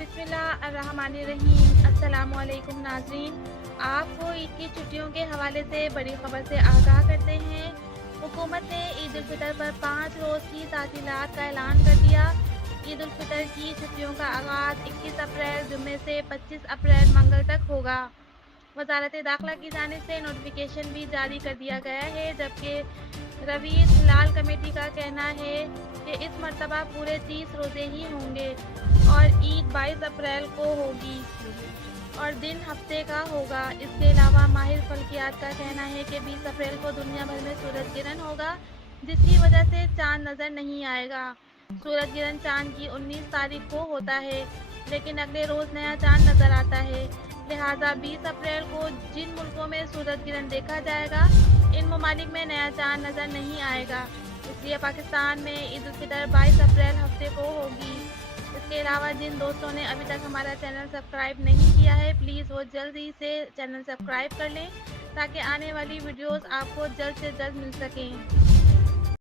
बिस्मिल्लाहिर्रहमानिर्रहीम। अस्सलामु अलैकुम नाज़रीन, आपको ईद की छुट्टियों के हवाले से बड़ी खबर से आगाह करते हैं। हुकूमत ने ईद उल फितर पर 5 रोज़ की तातीलात का ऐलान कर दिया। ईद उल फितर की छुट्टियों का आगाज़ 21 अप्रैल जुम्मे से 25 अप्रैल मंगल तक होगा। वज़ारत दाखिला की जानिब से नोटिफिकेशन भी जारी कर दिया गया है, जबकि रवीस हिलाल कमेटी का कहना है कि इस मरतबा पूरे 30 रोज़े ही होंगे और ईद 22 अप्रैल को होगी और दिन हफ्ते का होगा। इसके अलावा माहिर फल्कियात का कहना है कि 20 अप्रैल को दुनिया भर में सूरज गिरहन होगा, जिसकी वजह से चांद नज़र नहीं आएगा। सूरज गिरहन चांद की 19 तारीख को होता है, लेकिन अगले रोज़ नया चांद नज़र आता है। लिहाजा 20 अप्रैल को जिन मुल्कों में सूरज गिरहन देखा जाएगा, इन ममालिक में नया चांद नज़र नहीं आएगा। इसलिए पाकिस्तान में ईद उल फितर 22 अप्रैल हफ्ते को होगी। इसके अलावा जिन दोस्तों ने अभी तक हमारा चैनल सब्सक्राइब नहीं किया है, प्लीज़ वो जल्दी से चैनल सब्सक्राइब कर लें ताकि आने वाली वीडियोस आपको जल्द से जल्द मिल सकें।